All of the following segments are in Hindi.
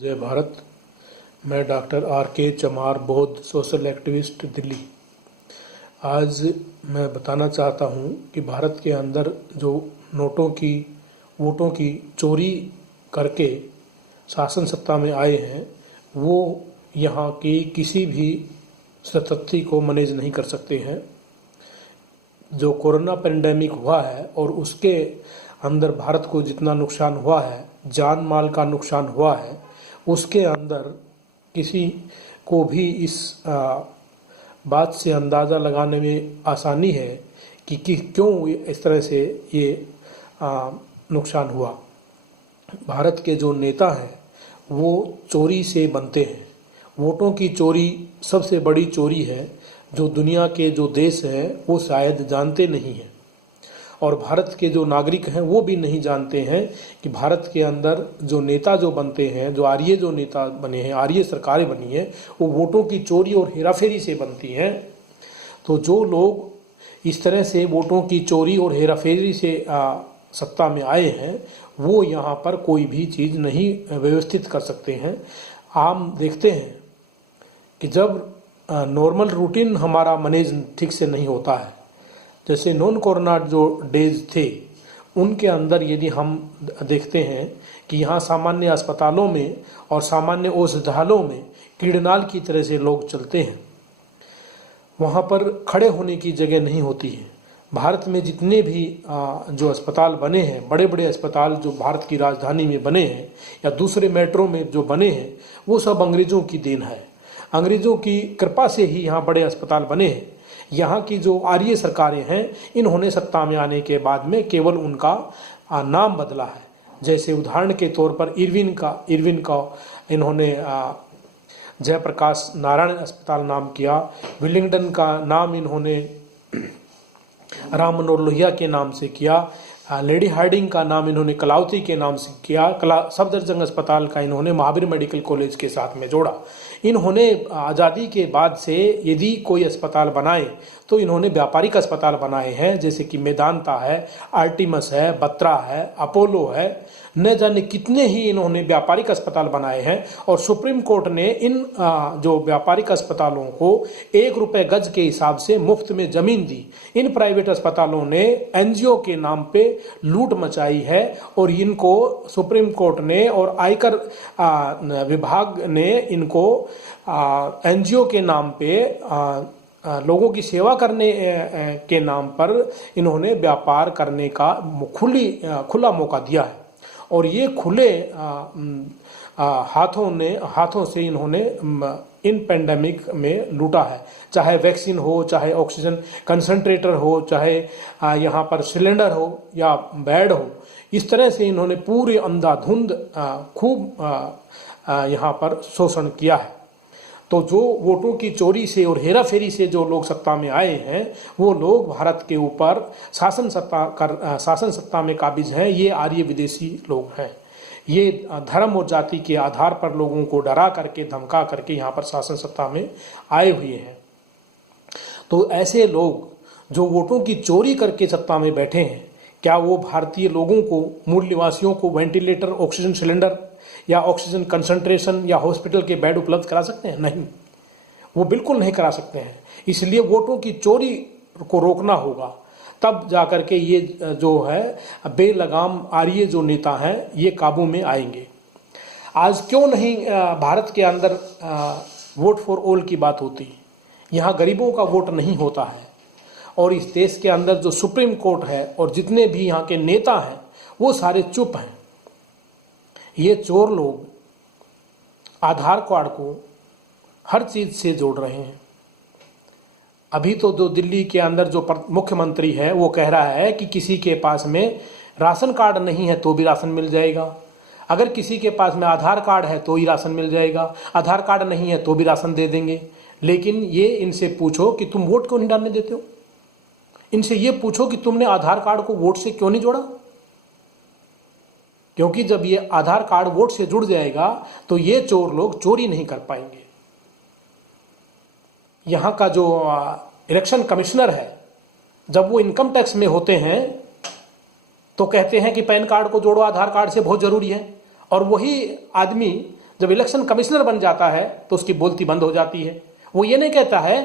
जय भारत। मैं डॉक्टर R.K. चमार, बौद्ध सोशल एक्टिविस्ट, दिल्ली। आज मैं बताना चाहता हूँ कि भारत के अंदर जो वोटों की चोरी करके शासन सत्ता में आए हैं, वो यहाँ की किसी भी स्थिति को मैनेज नहीं कर सकते हैं। जो कोरोना पेंडेमिक हुआ है और उसके अंदर भारत को जितना नुकसान हुआ है, जान माल का नुकसान हुआ है, उसके अंदर किसी को भी इस बात से अंदाज़ा लगाने में आसानी है कि क्यों इस तरह से ये नुकसान हुआ। भारत के जो नेता हैं वो चोरी से बनते हैं। वोटों की चोरी सबसे बड़ी चोरी है जो दुनिया के जो देश हैं वो शायद जानते नहीं हैं, और भारत के जो नागरिक हैं वो भी नहीं जानते हैं कि भारत के अंदर जो नेता जो बनते हैं, जो आर्य जो नेता बने हैं, आर्य सरकारें बनी हैं, वो वोटों की चोरी और हेराफेरी से बनती हैं। तो जो लोग इस तरह से वोटों की चोरी और हेराफेरी से सत्ता में आए हैं, वो यहाँ पर कोई भी चीज़ नहीं व्यवस्थित कर सकते हैं। आम देखते हैं कि जब नॉर्मल रूटीन हमारा मैनेज ठीक से नहीं होता है, जैसे नॉन कोरोना जो डेज थे उनके अंदर यदि हम देखते हैं कि यहाँ सामान्य अस्पतालों में और सामान्य औषधालयों में कीड़नाल की तरह से लोग चलते हैं, वहाँ पर खड़े होने की जगह नहीं होती है। भारत में जितने भी जो अस्पताल बने हैं, बड़े बड़े अस्पताल जो भारत की राजधानी में बने हैं या दूसरे मेट्रो में जो बने हैं, वो सब अंग्रेज़ों की देन है। अंग्रेज़ों की कृपा से ही यहाँ बड़े अस्पताल बने हैं। यहाँ की जो आर्य सरकारें हैं, इन्होंने सत्ता में आने के बाद में केवल उनका नाम बदला है। जैसे उदाहरण के तौर पर इरविन का इन्होंने जयप्रकाश नारायण अस्पताल नाम किया। विलिंगडन का नाम इन्होंने राम मनोहर लोहिया के नाम से किया। लेडी हार्डिंग का नाम इन्होंने कलावती के नाम से किया। सफदरजंग अस्पताल का इन्होंने महावीर मेडिकल कॉलेज के साथ में जोड़ा। इन्होंने आज़ादी के बाद से यदि कोई अस्पताल बनाए तो इन्होंने व्यापारिक अस्पताल बनाए हैं, जैसे कि मेदांता है, आर्टिमस है, बत्रा है, अपोलो है, न जाने कितने ही इन्होंने व्यापारिक अस्पताल बनाए हैं। और सुप्रीम कोर्ट ने इन जो व्यापारिक अस्पतालों को 1 रुपये गज के हिसाब से मुफ्त में ज़मीन दी। इन प्राइवेट अस्पतालों ने एनजीओ के नाम पे लूट मचाई है, और इनको सुप्रीम कोर्ट ने और आयकर विभाग ने इनको एनजीओ के नाम पे लोगों की सेवा करने के नाम पर इन्होंने व्यापार करने का खुला मौका दिया है। और ये खुले हाथों से इन्होंने इन पेंडेमिक में लूटा है। चाहे वैक्सीन हो, चाहे ऑक्सीजन कंसंट्रेटर हो, चाहे यहाँ पर सिलेंडर हो या बेड हो, इस तरह से इन्होंने पूरे अंधाधुंध खूब यहाँ पर शोषण किया है। तो जो वोटों की चोरी से और हेराफेरी से जो लोग सत्ता में आए हैं, वो लोग भारत के ऊपर शासन सत्ता में काबिज हैं। ये आर्य विदेशी लोग हैं। ये धर्म और जाति के आधार पर लोगों को डरा करके, धमका करके यहाँ पर शासन सत्ता में आए हुए हैं। तो ऐसे लोग जो वोटों की चोरी करके सत्ता में बैठे हैं, क्या वो भारतीय लोगों को, मूल निवासियों को वेंटिलेटर, ऑक्सीजन सिलेंडर या ऑक्सीजन कंसंट्रेशन या हॉस्पिटल के बेड उपलब्ध करा सकते हैं? नहीं, वो बिल्कुल नहीं करा सकते हैं। इसलिए वोटों की चोरी को रोकना होगा, तब जाकर के ये जो है बेलगाम आर्य जो नेता हैं ये काबू में आएंगे। आज क्यों नहीं भारत के अंदर वोट फॉर ऑल की बात होती? यहाँ गरीबों का वोट नहीं होता है, और इस देश के अंदर जो सुप्रीम कोर्ट है और जितने भी यहाँ के नेता हैं वो सारे चुप हैं। ये चोर लोग आधार कार्ड को हर चीज़ से जोड़ रहे हैं। अभी तो जो दिल्ली के अंदर जो मुख्यमंत्री है वो कह रहा है कि किसी के पास में राशन कार्ड नहीं है तो भी राशन मिल जाएगा, अगर किसी के पास में आधार कार्ड है तो ही राशन मिल जाएगा, आधार कार्ड नहीं है तो भी राशन दे देंगे। लेकिन ये इनसे पूछो कि तुम वोट क्यों नहीं डालने देते हो? इनसे ये पूछो कि तुमने आधार कार्ड को वोट से क्यों नहीं जोड़ा? क्योंकि जब ये आधार कार्ड वोट से जुड़ जाएगा तो ये चोर लोग चोरी नहीं कर पाएंगे। यहाँ का जो इलेक्शन कमिश्नर है, जब वो इनकम टैक्स में होते हैं तो कहते हैं कि पैन कार्ड को जोड़ो आधार कार्ड से, बहुत ज़रूरी है। और वही आदमी जब इलेक्शन कमिश्नर बन जाता है तो उसकी बोलती बंद हो जाती है। वो ये नहीं कहता है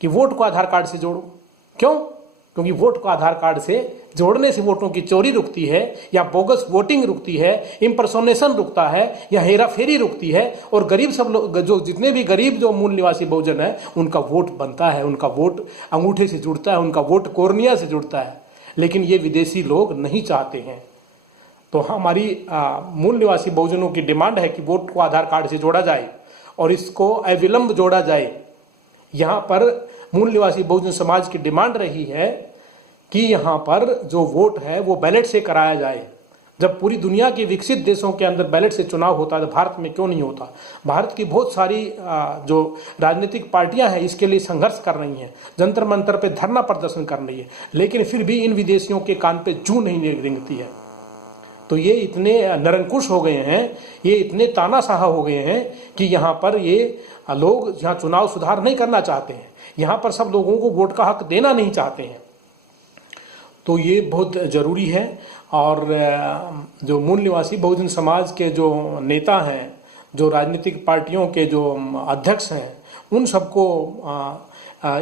कि वोट को आधार कार्ड से जोड़ो। क्यों? क्योंकि वोट को आधार कार्ड से जोड़ने से वोटों की चोरी रुकती है, या बोगस वोटिंग रुकती है, इम्पर्सोनेशन रुकता है, या हेराफेरी रुकती है, और गरीब सब लोग, जो जितने भी गरीब जो मूल निवासी बहुजन है, उनका वोट बनता है, उनका वोट अंगूठे से जुड़ता है, उनका वोट कोर्निया से जुड़ता है। लेकिन ये विदेशी लोग नहीं चाहते हैं। तो हमारी मूल निवासी बहुजनों की डिमांड है कि वोट को आधार कार्ड से जोड़ा जाए और इसको अविलंब जोड़ा जाए। यहाँ पर मूल निवासी बहुजन समाज की डिमांड रही है कि यहाँ पर जो वोट है वो बैलेट से कराया जाए। जब पूरी दुनिया के विकसित देशों के अंदर बैलेट से चुनाव होता है तो भारत में क्यों नहीं होता? भारत की बहुत सारी जो राजनीतिक पार्टियां हैं इसके लिए संघर्ष कर रही हैं, जंतर मंतर पे धरना प्रदर्शन कर रही है, लेकिन फिर भी इन विदेशियों के कान पे जूं नहीं रेंगती है। तो ये इतने निरंकुश हो गए हैं, ये इतने तानाशाह हो गए हैं कि यहाँ पर ये लोग यहाँ चुनाव सुधार नहीं करना चाहते हैं, यहाँ पर सब लोगों को वोट का हक देना नहीं चाहते हैं। तो ये बहुत ज़रूरी है। और जो मूल निवासी बहुजन समाज के जो नेता हैं, जो राजनीतिक पार्टियों के जो अध्यक्ष हैं, उन सबको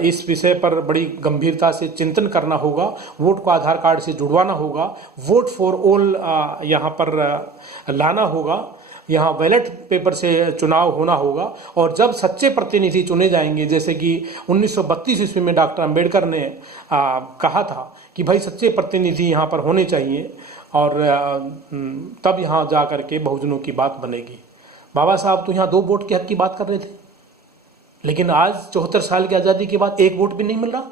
इस विषय पर बड़ी गंभीरता से चिंतन करना होगा। वोट को आधार कार्ड से जुड़वाना होगा, वोट फॉर ऑल यहाँ पर लाना होगा, यहाँ बैलेट पेपर से चुनाव होना होगा। और जब सच्चे प्रतिनिधि चुने जाएंगे, जैसे कि 1932 ईस्वी में डॉक्टर अंबेडकर ने कहा था कि भाई सच्चे प्रतिनिधि यहाँ पर होने चाहिए, और तब यहाँ जा कर के बहुजनों की बात बनेगी। बाबा साहब तो यहाँ 2 वोट के हक की बात कर रहे थे, लेकिन आज 74 साल की आज़ादी के बाद 1 वोट भी नहीं मिल रहा।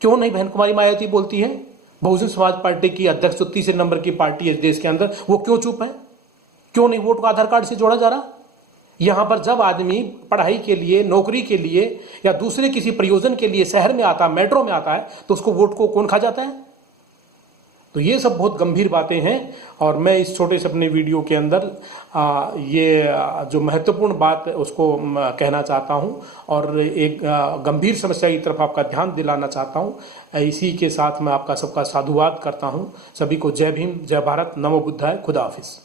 क्यों नहीं? बहन कुमारी मायावती बोलती है, बहुजन समाज पार्टी की अध्यक्ष जो 3 नंबर की पार्टी है देश के अंदर, वो क्यों चुप है? क्यों नहीं वोट को आधार कार्ड से जोड़ा जा रहा? यहाँ पर जब आदमी पढ़ाई के लिए, नौकरी के लिए या दूसरे किसी प्रयोजन के लिए शहर में आता, मेट्रो में आता है, तो उसको वोट को कौन खा जाता है? तो ये सब बहुत गंभीर बातें हैं। और मैं इस छोटे से अपने वीडियो के अंदर ये जो महत्वपूर्ण बात है उसको कहना चाहता हूँ, और एक गंभीर समस्या की तरफ आपका ध्यान दिलाना चाहता हूँ। इसी के साथ मैं आपका सबका साधुवाद करता हूँ। सभी को जय भीम, जय भारत, नमो बुद्धाय, खुदा हाफिज।